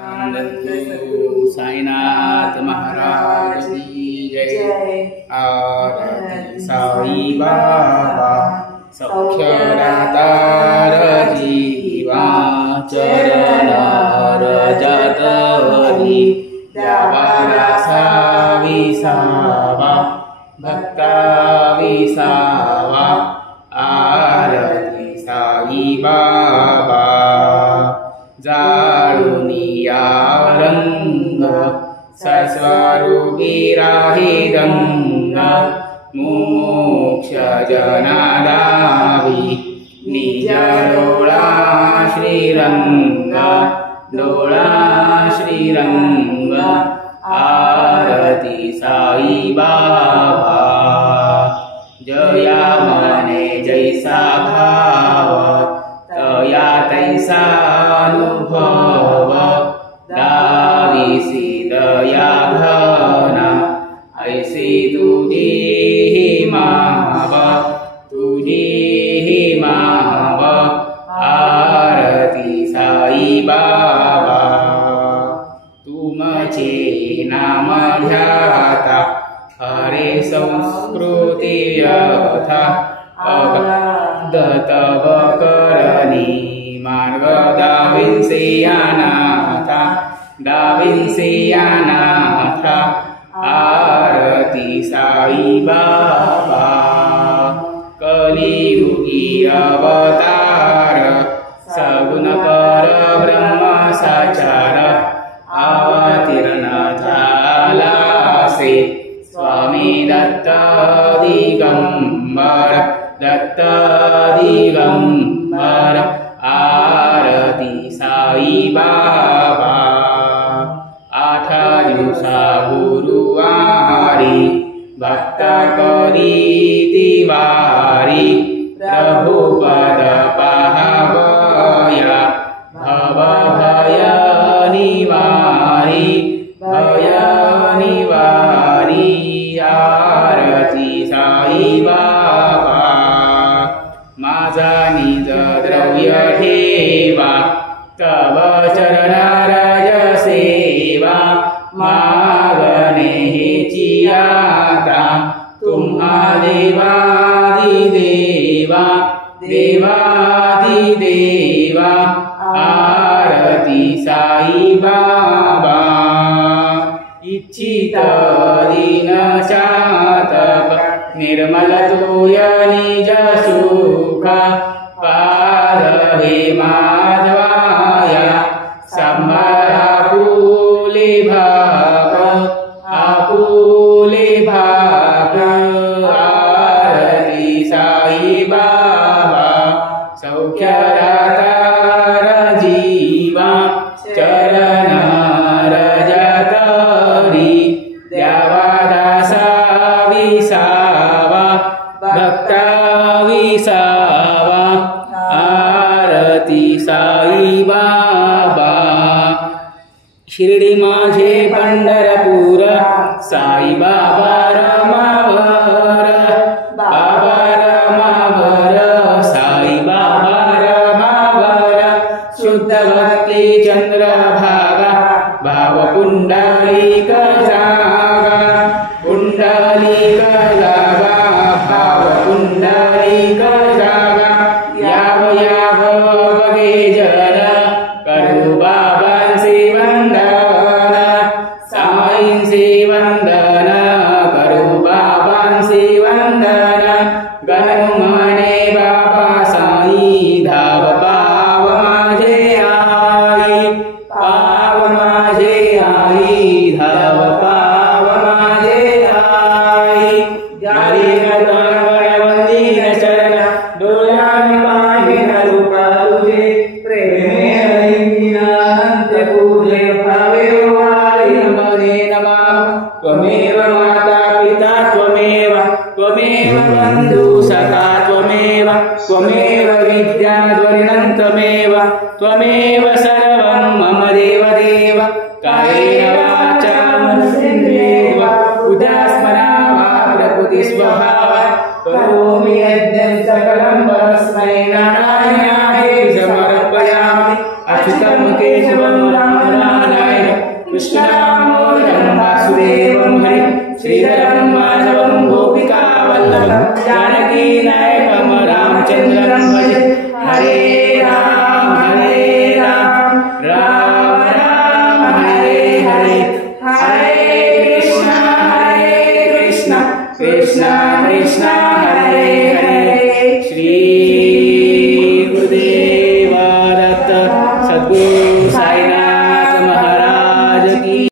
सद्गुरु साईनाथ महाराज की जय। आरती साई बाबा सौख्यदातार जीवा चरण रजतरी द्यावा विसावा भक्ता विसावा। आरती साई बाबा जाळुनिया रंग सस्वरूपी राही रंग मोक्ष जनादावी निज डोळा श्रीरंग डोळा श्रीरंग। आरती साई बाबा जया मने जैसा भाव तया तैसा अनुभव दाविसी दया घन ऐसी तुझी माव तुझी माव। आरती साई बाबा तुमचे नाम ध्याता हरे संस्कृती यथा दत्तव करणी मार्ग दाविंसियानाथा दाविंसियानाथा। आरती साई बाबा कलियुगी अवतार सगुण पर ब्रह्म साचार अवतीर्ण झालासे स्वामी दत्त दिगंबर दत्त दिगंबर। आरती साई बाबा आठ दिवसा गुरुवारी भक्त करीती वारी प्रभुपद पाहावया भव भय निवारी भय निवारी। आरती साई बाबा माझा निज द्रव्य ठेवा तव चरण रज सेवा मागणे हेची आता तुम्हा देवादिदेवा देवादिदेवा। आरती साई बाबा इच्छित दीन चातक निर्मल तोय निज सुख पादवे माधवाया संभार आपुले भाग आपुले भाग। आरती साई बाबा सौख्यदातार जीवा चरण रजतरी द्यावा दासा विसावा भक्ता विसावा। आरती साई बाबा शिर्डी माझे पंढरपूर साई बाबा रमावर बाबा रमावर साई बाबा रमावर शुद्ध भक्ती चंद्रभागा भाव पुंडलिक जागा पुंडलिक जागा भाव पुंडलिक जागा। याव याव बगे जन करू बाबांचे वंदन साईंचे वंदन करू बाबांचे वंदन गणमने बाबा साई धाव पाव माझे आई पाव माझे आई धाव पाव माझे आई। जारी वंदीन चरण डोळ्याने पाहिन रूप तुझे प्रेमे ऐकिनांत पूजे भावे वारी नमने नमः। त्वमेव माता पिता त्वमेव त्वमेव बन्धु सखा त्वमेव त्वमेव विद्या द्वरिणं त्वमेव त्वमेव सर्वं मम देव देव। कायेन वाचा मनसेन्द्रियेण उदास्मना वा प्रकृति स्वभावात् करोमि यज्ञं सकलं परस्मै नारायणाय समर्पयामि। अच्युतं केशवं राम जानकी नायकं रामचन्द्रं भजे हरे राम